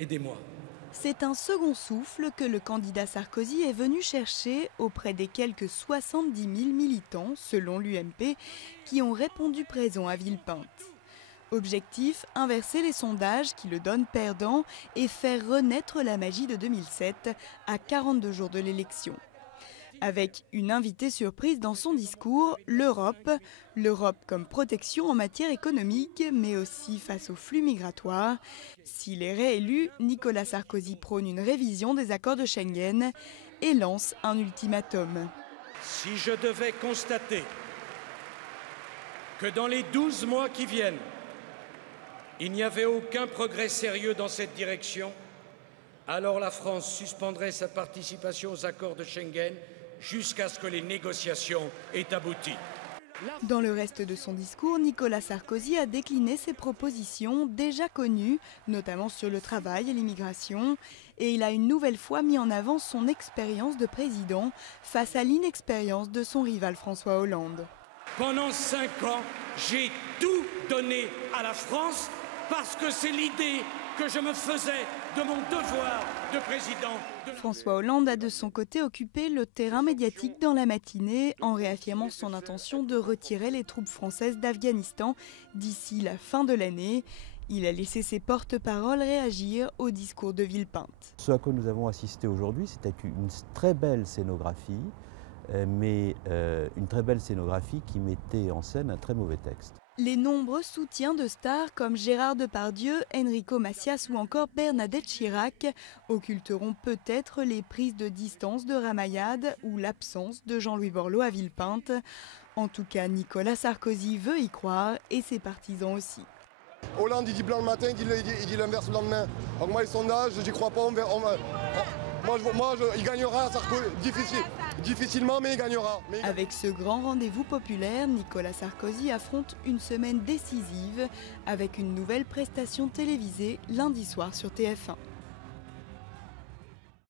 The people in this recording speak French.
Aidez-moi. C'est un second souffle que le candidat Sarkozy est venu chercher auprès des quelques 70 000 militants, selon l'UMP, qui ont répondu présent à Villepinte. Objectif, inverser les sondages qui le donnent perdant et faire renaître la magie de 2007 à 42 jours de l'élection. Avec une invitée surprise dans son discours, l'Europe comme protection en matière économique, mais aussi face aux flux migratoires. S'il est réélu, Nicolas Sarkozy prône une révision des accords de Schengen et lance un ultimatum. Si je devais constater que dans les 12 mois qui viennent, il n'y avait aucun progrès sérieux dans cette direction, alors la France suspendrait sa participation aux accords de Schengen jusqu'à ce que les négociations aient abouti. Dans le reste de son discours, Nicolas Sarkozy a décliné ses propositions déjà connues, notamment sur le travail et l'immigration, et il a une nouvelle fois mis en avant son expérience de président face à l'inexpérience de son rival François Hollande. Pendant 5 ans, j'ai tout donné à la France parce que c'est l'idée que je me faisais de mon devoir de président. François Hollande a de son côté occupé le terrain médiatique dans la matinée en réaffirmant son intention de retirer les troupes françaises d'Afghanistan d'ici la fin de l'année. Il a laissé ses porte-paroles réagir au discours de Villepinte. Ce à quoi nous avons assisté aujourd'hui, c'était une très belle scénographie, mais une très belle scénographie qui mettait en scène un très mauvais texte. Les nombreux soutiens de stars comme Gérard Depardieu, Enrico Macias ou encore Bernadette Chirac occulteront peut-être les prises de distance de Ramayad ou l'absence de Jean-Louis Borloo à Villepinte. En tout cas, Nicolas Sarkozy veut y croire et ses partisans aussi. Hollande, il dit blanc le matin, il dit l'inverse le lendemain. Donc moi, les sondages, j'y crois pas. Il gagnera, Sarkozy, difficilement, mais il gagnera. Avec ce grand rendez-vous populaire, Nicolas Sarkozy affronte une semaine décisive avec une nouvelle prestation télévisée lundi soir sur TF1.